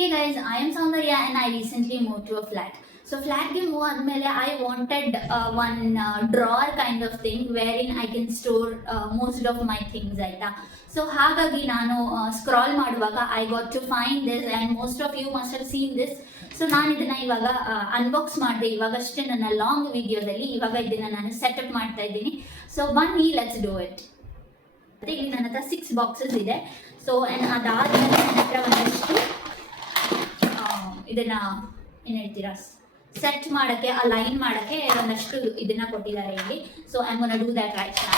Hey guys, I am Soundarya and I recently moved to a flat. So flat ಗೆ move ಆದ್ಮೇಲೆ I wanted one drawer kind of thing wherein I can store most of my things ಆಯ್ತಾ. ಸೊ ಹಾಗಾಗಿ ನಾನು ಸ್ಕ್ರಾಲ್ ಮಾಡುವಾಗ I got to find this and most of you must have seen this. So ನಾನು ಇದನ್ನ ಇವಾಗ ಅನ್ಬಾಕ್ಸ್ ಮಾಡಿದೆ ಇವಾಗಷ್ಟೇ ನನ್ನ ಲಾಂಗ್ ವಿಡಿಯೋದಲ್ಲಿ. ಇವಾಗ ಇದನ್ನ ನಾನು ಸೆಟಪ್ ಮಾಡ್ತಾ ಇದ್ದೀನಿ. ಸೊ ಬನ್ನಿ ಲೆಟ್ಸ್ ಡೂ ಇಟ್. ಮತ್ತೆ ಇಲ್ಲಿ ನನ್ನ ಹತ್ರ 6 ಬಾಕ್ಸಸ್ ಇದೆ. ಸೊ ಅದಾದ್ಮೇಲೆ ನನ್ನ ಹತ್ರ ಒಂದಷ್ಟು ಇದನ್ನ ಏನ್ ಹೇಳ್ತೀರಾ ಸೆಟ್ ಮಾಡಕ್ಕೆ ಅಲೈನ್ ಮಾಡಕ್ಕೆ ಒಂದಷ್ಟು ಇದನ್ನ ಕೊಟ್ಟಿದ್ದಾರೆ ಇಲ್ಲಿ. So I am gonna do that right now.